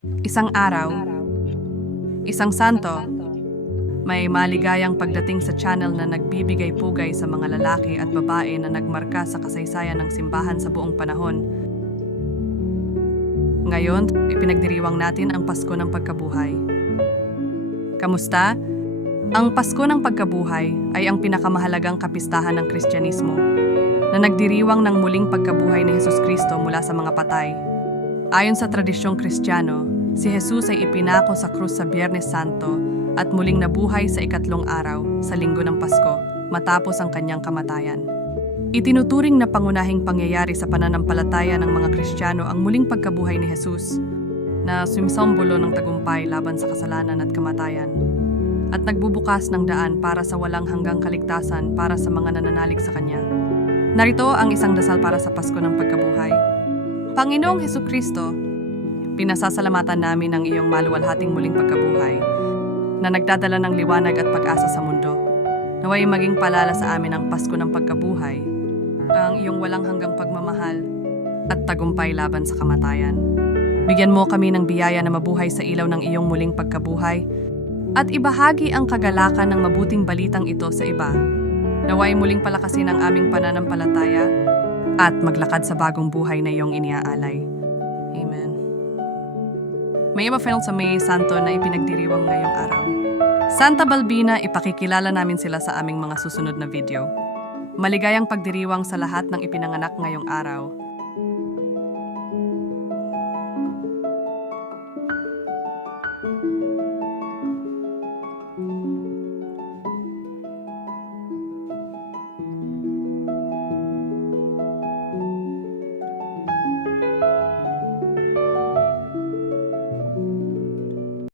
Isang araw, isang santo, may maligayang pagdating sa channel na nagbibigay pugay sa mga lalaki at babae na nagmarka sa kasaysayan ng simbahan sa buong panahon. Ngayon, ipinagdiriwang natin ang Pasko ng Pagkabuhay. Kamusta? Ang Pasko ng Pagkabuhay ay ang pinakamahalagang kapistahan ng Kristyanismo na nagdiriwang ng muling pagkabuhay ni Hesus Kristo mula sa mga patay. Ayon sa tradisyong Kristiyano, si Jesus ay ipinako sa krus sa Biyernes Santo at muling nabuhay sa ikatlong araw sa linggo ng Pasko matapos ang kanyang kamatayan. Itinuturing na pangunahing pangyayari sa pananampalataya ng mga Kristiyano ang muling pagkabuhay ni Jesus na sumisambolo ng tagumpay laban sa kasalanan at kamatayan at nagbubukas ng daan para sa walang hanggang kaligtasan para sa mga nananalig sa Kanya. Narito ang isang dasal para sa Pasko ng Pagkabuhay. Panginoong Heso Kristo, pinasasalamatan namin ang iyong maluwalhating muling pagkabuhay na nagdadala ng liwanag at pag-asa sa mundo. Naway maging palala sa amin ang Pasko ng Pagkabuhay, ang iyong walang hanggang pagmamahal at tagumpay laban sa kamatayan. Bigyan mo kami ng biyaya na mabuhay sa ilaw ng iyong muling pagkabuhay at ibahagi ang kagalakan ng mabuting balitang ito sa iba. Naway muling palakasin ang aming pananampalataya at maglakad sa bagong buhay na iyong iniaalay. Amen. May final sa May Santo na ipinagdiriwang ngayong araw. Santa Balbina, ipakikilala namin sila sa aming mga susunod na video. Maligayang pagdiriwang sa lahat ng ipinanganak ngayong araw